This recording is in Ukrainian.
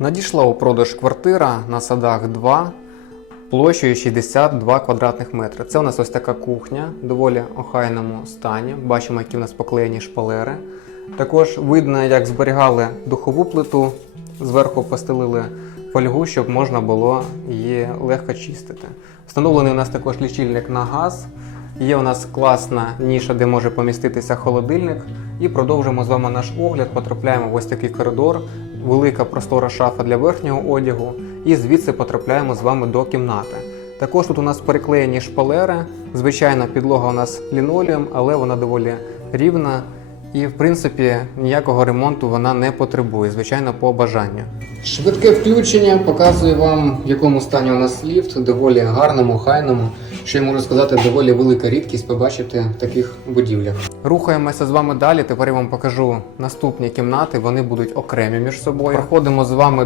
Надійшла у продаж квартира на садах 2 площею 62 квадратних метри. Це у нас ось така кухня, доволі охайному стані. Бачимо, які в нас поклеєні шпалери. Також видно, як зберігали духову плиту, зверху постелили фольгу, щоб можна було її легко чистити. Встановлений у нас також лічильник на газ. Є у нас класна ніша, де може поміститися холодильник. І продовжуємо з вами наш огляд. Потрапляємо в ось такий коридор, велика простора шафа для верхнього одягу, і звідси потрапляємо з вами до кімнати. Також тут у нас переклеєні шпалери. Звичайна підлога у нас лінолеум, але вона доволі рівна. І, в принципі, ніякого ремонту вона не потребує, звичайно, по бажанню. Швидке включення показує вам, в якому стані у нас ліфт, доволі гарному, хайному. Що я можу сказати, доволі велика рідкість побачити в таких будівлях. Рухаємося з вами далі. Тепер я вам покажу наступні кімнати. Вони будуть окремі між собою. Проходимо з вами